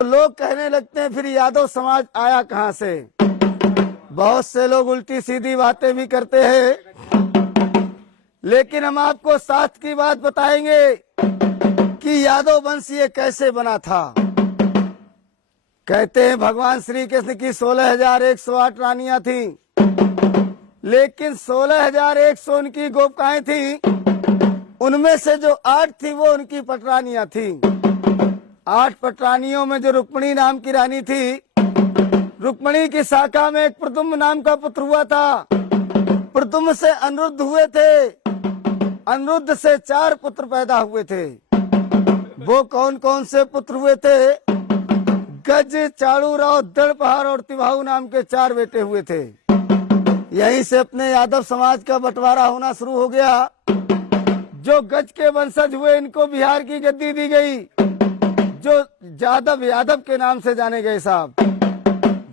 लोग कहने लगते हैं फिर यादव समाज आया कहां से। बहुत से लोग उल्टी सीधी बातें भी करते हैं, लेकिन हम आपको शास्त्र की बात बताएंगे कि यादव वंश ये कैसे बना था। कहते हैं भगवान श्री कृष्ण की 16,108 रानियां थी, लेकिन 16,100 उनकी गोपिकाएं थी। उनमें से जो 8 थी वो उनकी पटरानियां थी। 8 पटरानियों में जो रुक्मिणी नाम की रानी थी, रुक्मिणी की शाखा में एक प्रद्युम्न नाम का पुत्र हुआ था। प्रद्युम्न से अनिरुद्ध हुए थे, अनिरुद्ध से 4 पुत्र पैदा हुए थे। वो कौन कौन से पुत्र हुए थे? गज, चाड़ूराव, दड़पहार और तिवाहू नाम के 4 बेटे हुए थे। यहीं से अपने यादव समाज का बंटवारा होना शुरू हो गया। जो गज के वंशज हुए इनको बिहार की गद्दी दी गई, जो यादव के नाम से जाने गए साहब।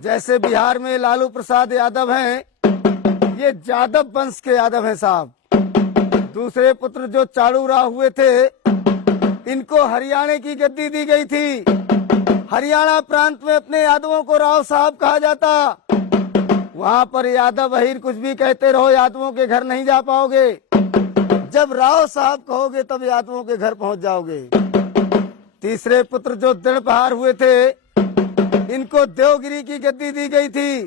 जैसे बिहार में लालू प्रसाद यादव हैं, ये यादव वंश के यादव हैं साहब। दूसरे पुत्र जो चाड़ूराव हुए थे, इनको हरियाणा की गद्दी दी गई थी। हरियाणा प्रांत में अपने यादवों को राव साहब कहा जाता। वहां पर यादव अहीर कुछ भी कहते रहो, यादवों के घर नहीं जा पाओगे। जब राव साहब कहोगे तब यादवों के घर पहुंच जाओगे। तीसरे पुत्र जो दड़पहार हुए थे, इनको देवगिरी की गद्दी दी गई थी।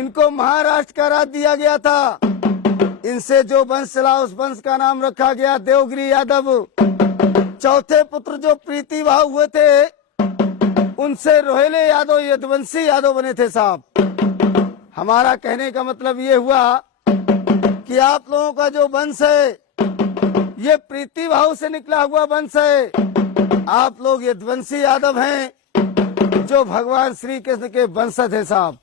इनको महाराष्ट्र का राज दिया गया था। इनसे जो वंश चला उस वंश का नाम रखा गया देवगिरी यादव। चौथे पुत्र जो प्रीतिवाह हुए थे, उनसे रोहिले यादव यदुवंशी यादव बने थे साहब। हमारा कहने का मतलब ये हुआ कि आप लोगों का जो वंश है ये प्रीतिभाव से निकला हुआ वंश है। आप लोग यदुवंशी यादव हैं, जो भगवान श्री कृष्ण के वंशज है साहब।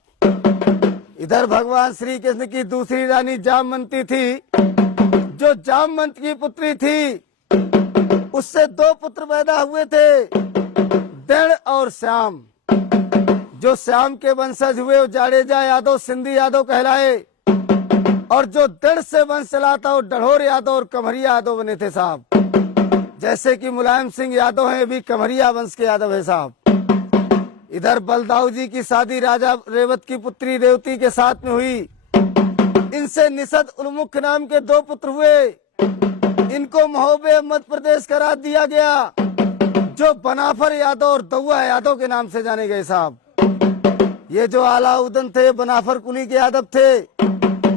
इधर भगवान श्री कृष्ण की दूसरी रानी जामवंती थी, जो जामवंत की पुत्री थी। उससे 2 पुत्र पैदा हुए थे, दृढ़ और श्याम। जो श्याम के वंशज हुए वो जाडेजा यादव, सिंधी यादव कहलाए। और जो दृढ़ से वंश चला था वो डढ़ोर यादव और कमरिया यादव बने थे साहब। जैसे कि मुलायम सिंह यादव हैं, भी कमरिया वंश के यादव है साहब। इधर बलदाऊ जी की शादी राजा रेवत की पुत्री रेवती के साथ में हुई। इनसे निषद उन्मुख नाम के 2 पुत्र हुए। इनको महोबे मध्य प्रदेश का राज दिया गया, जो बनाफर यादव और दौआ यादव के नाम से जाने गए साहब। ये जो अलाउद्दीन थे बनाफर कुली के यादव थे।